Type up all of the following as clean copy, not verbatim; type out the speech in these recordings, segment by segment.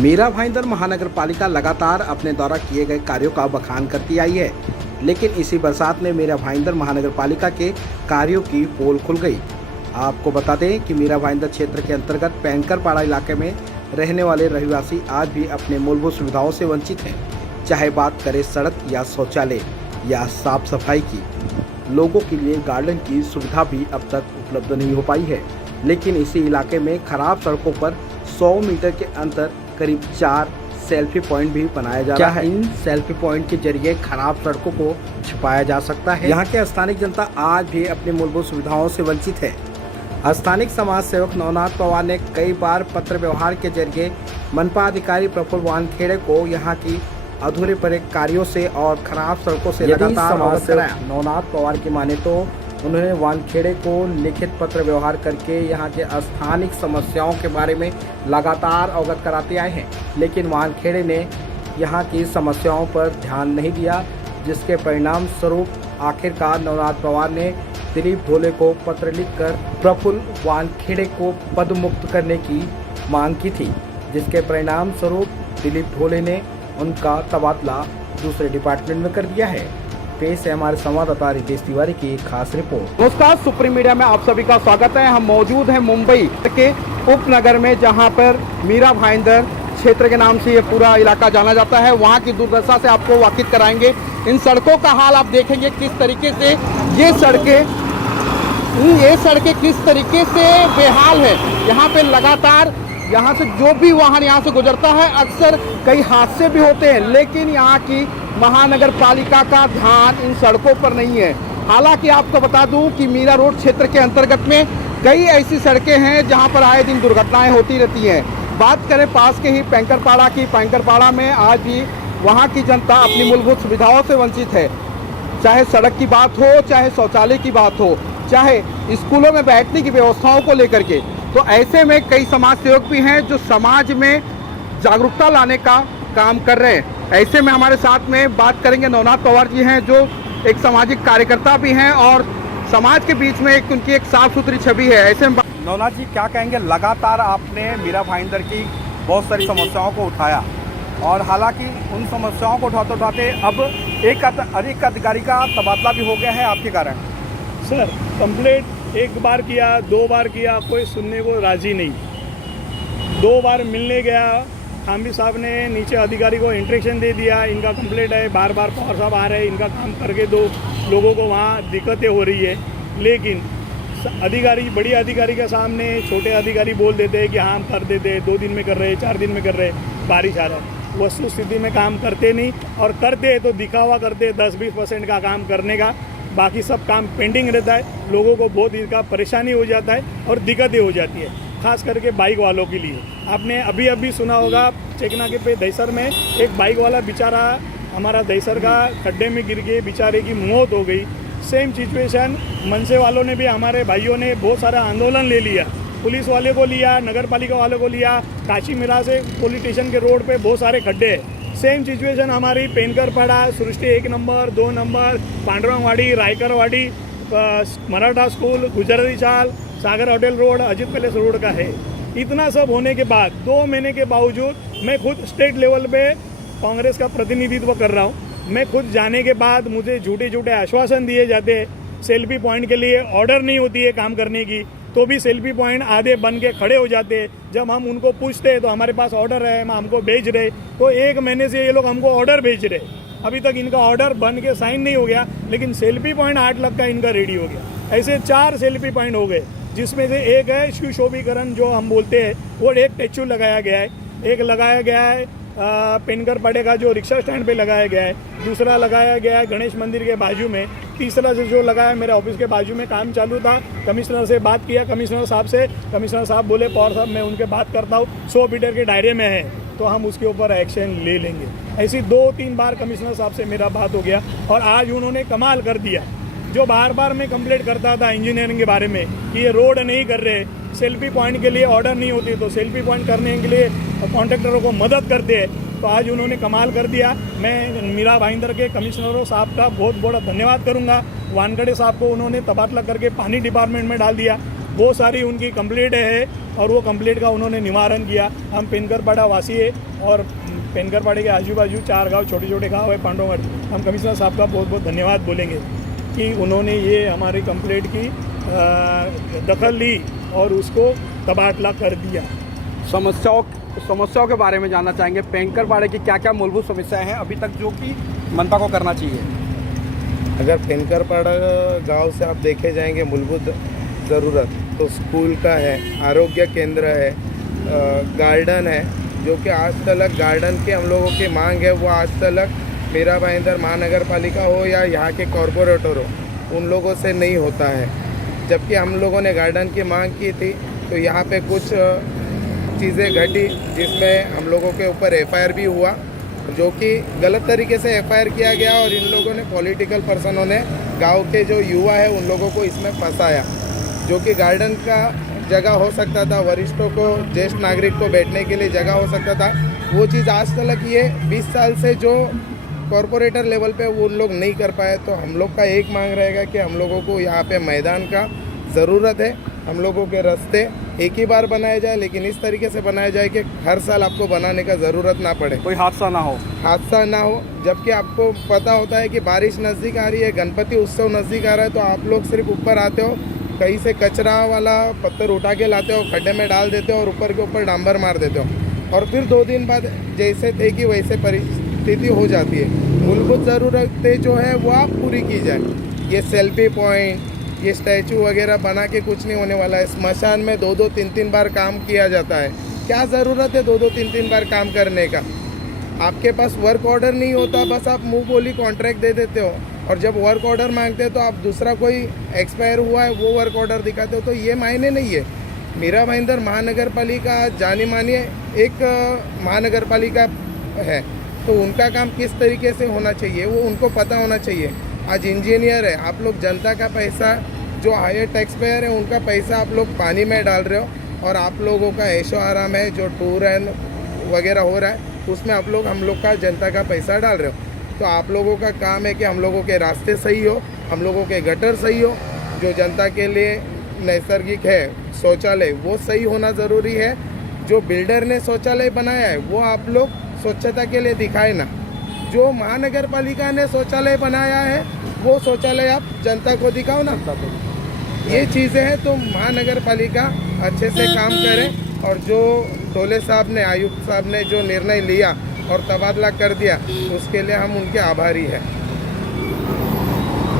मीरा भाईंदर महानगर पालिका लगातार अपने द्वारा किए गए कार्यों का बखान करती आई है, लेकिन इसी बरसात में मीरा भाईंदर महानगर पालिका के कार्यों की पोल खुल गई। आपको बता दें कि मीरा भाईंदर क्षेत्र के अंतर्गत पैंकरपाड़ा इलाके में रहने वाले रहवासी आज भी अपने मूलभूत सुविधाओं से वंचित हैं। चाहे बात करें सड़क या शौचालय या साफ सफाई की, लोगों के लिए गार्डन की सुविधा भी अब तक उपलब्ध नहीं हो पाई है। लेकिन इसी इलाके में खराब सड़कों पर 100 मीटर के अंतर करीब 4 सेल्फी पॉइंट भी बनाया जा रहा है। इन सेल्फी पॉइंट के जरिए खराब सड़कों को छिपाया जा सकता है। यहाँ के स्थानिक जनता आज भी अपनी मूलभूत सुविधाओं से वंचित है। स्थानिक समाज सेवक नवनाथ पवार ने कई बार पत्र व्यवहार के जरिए मनपा अधिकारी प्रफुल्ल वानखेड़े को यहाँ की अधूरे पड़े कार्यों से और खराब सड़कों से लगातार अवगत कराया। नवनाथ पवार की माने तो उन्होंने वानखेड़े को लिखित पत्र व्यवहार करके यहाँ के स्थानिक समस्याओं के बारे में लगातार अवगत कराते आए हैं, लेकिन वानखेड़े ने यहाँ की समस्याओं पर ध्यान नहीं दिया, जिसके परिणाम स्वरूप आखिरकार नवनाथ पवार ने दिलीप ढोले को पत्र लिखकर प्रफुल्ल वानखेड़े को पद मुक्त करने की मांग की थी, जिसके परिणाम स्वरूप दिलीप ढोले ने उनका तबादला दूसरे डिपार्टमेंट में कर दिया है। पेश है हमारे संवाददाता रितेश तिवारी की एक खास रिपोर्ट। नमस्कार, सुप्रीम मीडिया में आप सभी का स्वागत है। हम मौजूद हैं मुंबई के उपनगर में, जहां पर मीरा भाईंदर क्षेत्र के नाम से ये पूरा इलाका जाना जाता है। वहां की दुर्दशा से आपको वाकिफ कराएंगे। इन सड़कों का हाल आप देखेंगे किस तरीके से ये सड़कें किस तरीके से बेहाल है। यहाँ पे लगातार यहाँ से जो भी वाहन यहाँ से गुजरता है, अक्सर कई हादसे भी होते हैं, लेकिन यहाँ की महानगर पालिका का ध्यान इन सड़कों पर नहीं है। हालांकि आपको बता दूं कि मीरा रोड क्षेत्र के अंतर्गत में कई ऐसी सड़कें हैं जहां पर आए दिन दुर्घटनाएं होती रहती हैं। बात करें पास के ही पैंकरपाड़ा की, पैंकरपाड़ा में आज भी वहां की जनता अपनी मूलभूत सुविधाओं से वंचित है। चाहे सड़क की बात हो, चाहे शौचालय की बात हो, चाहे स्कूलों में बैठने की व्यवस्थाओं को लेकर के। तो ऐसे में कई समाज सेवक भी हैं जो समाज में जागरूकता लाने का काम कर रहे हैं। ऐसे में हमारे साथ में बात करेंगे नवनाथ पवार जी हैं, जो एक सामाजिक कार्यकर्ता भी हैं और समाज के बीच में उनकी एक साफ सुथरी छवि है। ऐसे में नवनाथ जी क्या कहेंगे? लगातार आपने मीरा भाईंदर की बहुत सारी समस्याओं को उठाया और हालांकि उन समस्याओं को उठाते उठाते अब एक अधिक अधिकारी का तबादला भी हो गया है आपके कारण। सर, कंप्लेंट एक बार किया, 2 बार किया, कोई सुनने को राजी नहीं। 2 बार मिलने गया, आमिर साहब ने नीचे अधिकारी को इंस्ट्रक्शन दे दिया, इनका कंप्लेंट है, बार बार पवार साहब आ रहे हैं, इनका काम करके दो। लोगों को वहाँ दिक्कतें हो रही है, लेकिन अधिकारी, बड़ी अधिकारी के सामने छोटे अधिकारी बोल देते हैं कि हाँ हम कर देते हैं, 2 दिन में कर रहे, 4 दिन में कर रहे, बारिश आ रहा है। वस्तु स्थिति में काम करते नहीं, और करते तो दिखावा करते 10-20% का काम करने का, बाकी सब काम पेंडिंग रहता है। लोगों को बहुत इनका परेशानी हो जाता है और दिक्कतें हो जाती है, खास करके बाइक वालों के लिए। आपने अभी सुना होगा चेकनाके पे दहीसर में एक बाइक वाला बेचारा हमारा दहीसर का खड्डे में गिर के बेचारे की मौत हो गई। सेम सिचुएशन मनसे वालों ने भी, हमारे भाइयों ने बहुत सारा आंदोलन ले लिया, पुलिस वाले को लिया, नगर पालिका वालों को लिया। काशी मीरा से पुलिस स्टेशन के रोड पे बहुत सारे खड्डे हैं। सेम सिचुएशन हमारी Painkarpada, Srishti 1 number, 2 number, Pandurangwadi, Raikarwadi, Maratha school, Gujarati chawl, Sagar hotel road, Ajit palace road का है। इतना सब होने के बाद 2 महीने के बावजूद मैं खुद स्टेट लेवल पे कांग्रेस का प्रतिनिधित्व कर रहा हूँ। मैं खुद जाने के बाद मुझे झूठे आश्वासन दिए जाते हैं। सेल्फी पॉइंट के लिए ऑर्डर नहीं होती है काम करने की, तो भी सेल्फी पॉइंट आधे बन के खड़े हो जाते हैं। जब हम उनको पूछते हैं तो हमारे पास ऑर्डर है, हम हमको भेज रहे। तो 1 महीने से ये लोग हमको ऑर्डर भेज रहे, अभी तक इनका ऑर्डर बन के साइन नहीं हो गया, लेकिन सेल्फी पॉइंट 8 लाख का इनका रेडी हो गया। ऐसे 4 सेल्फी पॉइंट हो गए, जिसमें से एक है सुशोभीकरण जो हम बोलते हैं, वो एक स्टैचू लगाया गया है, एक लगाया गया है पैंकरपाड़े का जो रिक्शा स्टैंड पे लगाया गया है, दूसरा लगाया गया है गणेश मंदिर के बाजू में, तीसरा जो लगाया मेरे ऑफिस के बाजू में काम चालू था। कमिश्नर से बात किया, कमिश्नर साहब बोले पवार साहब मैं उनके बात करता हूँ, 100 मीटर के दायरे में है तो हम उसके ऊपर एक्शन ले लेंगे। ऐसी 2-3 बार कमिश्नर साहब से मेरा बात हो गया और आज उन्होंने कमाल कर दिया। जो बार मैं कंप्लेंट करता था इंजीनियरिंग के बारे में कि ये रोड नहीं कर रहे, सेल्फी पॉइंट के लिए ऑर्डर नहीं होती, तो सेल्फी पॉइंट करने के लिए कॉन्ट्रैक्टरों को मदद करते हैं, तो आज उन्होंने कमाल कर दिया। मैं मीरा भाईंदर के कमिश्नरों साहब का बहुत बड़ा धन्यवाद करूंगा। वानखेड़े साहब को उन्होंने तबादला करके पानी डिपार्टमेंट में डाल दिया। वो सारी उनकी कंप्लीट है और वो कंप्लीट का उन्होंने निवारण किया। हम पेनकरपाड़ा वासी है और पेनकरपाड़े के आजू बाजू 4 गांव छोटे छोटे गांव है पांडवगढ़। हम कमिश्नर साहब का बहुत बहुत धन्यवाद बोलेंगे कि उन्होंने ये हमारी कंप्लेंट की दखल ली और उसको तबादला कर दिया। समस्याओं के बारे में जानना चाहेंगे। पेनकरपाड़े की क्या क्या मूलभूत समस्याएं हैं अभी तक जो कि मनपा को करना चाहिए? अगर पेनकरपाड़ा गांव से आप देखे जाएंगे मूलभूत ज़रूरत तो स्कूल का है, आरोग्य केंद्र है, गार्डन है, जो कि आज तक गार्डन की हम लोगों की मांग है वो आज तक मीरा भाईंदर महानगर पालिका हो या यहाँ के कॉरपोरेटर हो उन लोगों से नहीं होता है। जबकि हम लोगों ने गार्डन की मांग की थी तो यहाँ पे कुछ चीज़ें घटी जिसमें हम लोगों के ऊपर एफआईआर भी हुआ, जो कि गलत तरीके से एफआईआर किया गया और इन लोगों ने पॉलिटिकल पर्सनों ने गांव के जो युवा है उन लोगों को इसमें फंसाया। जो कि गार्डन का जगह हो सकता था, वरिष्ठों को ज्येष्ठ नागरिक को बैठने के लिए जगह हो सकता था, वो चीज़ आज तक ये 20 साल से जो कॉरपोरेटर लेवल पे वो लोग नहीं कर पाए। तो हम लोग का एक मांग रहेगा कि हम लोगों को यहाँ पे मैदान का ज़रूरत है। हम लोगों के रास्ते एक ही बार बनाए जाए, लेकिन इस तरीके से बनाया जाए कि हर साल आपको बनाने का ज़रूरत ना पड़े, कोई हादसा ना हो। जबकि आपको पता होता है कि बारिश नज़दीक आ रही है, गणपति उत्सव नज़दीक आ रहा है, तो आप लोग सिर्फ ऊपर आते हो, कहीं से कचरा वाला पत्थर उठा के लाते हो, खड्डे में डाल देते हो और ऊपर के ऊपर डांबर मार देते हो और फिर 2 दिन बाद जैसे थे कि वैसे परिस्थिति हो जाती है। मूलभूत ज़रूरतें जो है वो आप पूरी की जाए। ये सेल्फी पॉइंट, ये स्टैचू वगैरह बना के कुछ नहीं होने वाला है। स्मशान में 2-2 3-3 बार काम किया जाता है। क्या ज़रूरत है 2-2 3-3 बार काम करने का? आपके पास वर्क ऑर्डर नहीं होता, बस आप मुंह बोली कॉन्ट्रैक्ट दे देते हो और जब वर्क ऑर्डर मांगते हो तो आप दूसरा कोई एक्सपायर हुआ है वो वर्क ऑर्डर दिखाते हो, तो ये मायने नहीं है। मीरा भाईंदर महानगर पालिका जानी मानी एक महानगर पालिका है, तो उनका काम किस तरीके से होना चाहिए वो उनको पता होना चाहिए। आज इंजीनियर है, आप लोग जनता का पैसा, जो हायर टैक्स पेयर है उनका पैसा आप लोग पानी में डाल रहे हो और आप लोगों का ऐशो आराम है जो टूर एंड वगैरह हो रहा है उसमें आप लोग हम लोग का जनता का पैसा डाल रहे हो। तो आप लोगों का काम है कि हम लोगों के रास्ते सही हो, हम लोगों के गटर सही हो, जो जनता के लिए नैसर्गिक है शौचालय वो सही होना ज़रूरी है। जो बिल्डर ने शौचालय बनाया है वो आप लोग स्वच्छता के लिए दिखाए ना। जो महानगर पालिका ने शौचालय बनाया है वो शौचालय आप जनता को दिखाओ ना। ये चीज़ें हैं तो महानगर पालिका अच्छे से काम करे और जो डोले साहब ने, आयुक्त साहब ने जो निर्णय लिया और तबादला कर दिया उसके लिए हम उनके आभारी हैं।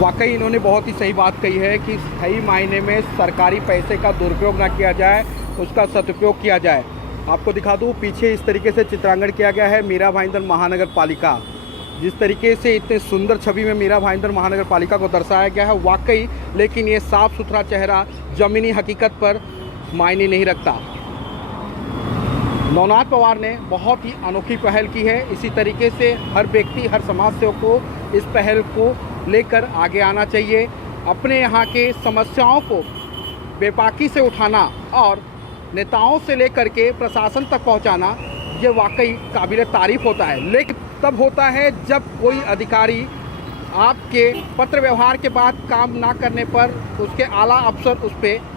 वाकई इन्होंने बहुत ही सही बात कही है कि सही मायने में सरकारी पैसे का दुरुपयोग ना किया जाए, उसका सदुपयोग किया जाए। आपको दिखा दूँ पीछे इस तरीके से चित्रांकन किया गया है मीरा भाईंदर महानगर पालिका। जिस तरीके से इतने सुंदर छवि में मीरा भाईंदर महानगर पालिका को दर्शाया गया है वाकई, लेकिन ये साफ़ सुथरा चेहरा ज़मीनी हकीकत पर मायने नहीं रखता। नवनाथ पवार ने बहुत ही अनोखी पहल की है। इसी तरीके से हर व्यक्ति, हर समाज सेवक को इस पहल को लेकर आगे आना चाहिए। अपने यहाँ के समस्याओं को बेबाकी से उठाना और नेताओं से लेकर के प्रशासन तक पहुँचाना, ये वाकई काबिल तारीफ़ होता है। लेकिन तब होता है जब कोई अधिकारी आपके पत्र व्यवहार के बाद काम ना करने पर उसके आला अफसर उस पर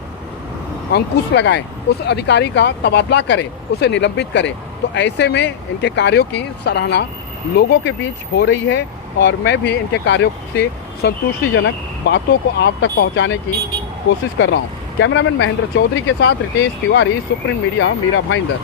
अंकुश लगाएं, उस अधिकारी का तबादला करें, उसे निलंबित करें। तो ऐसे में इनके कार्यों की सराहना लोगों के बीच हो रही है और मैं भी इनके कार्यों से संतुष्टिजनक बातों को आप तक पहुंचाने की कोशिश कर रहा हूं। कैमरामैन महेंद्र चौधरी के साथ रितेश तिवारी, सुप्रीम मीडिया, मीरा भाईंदर।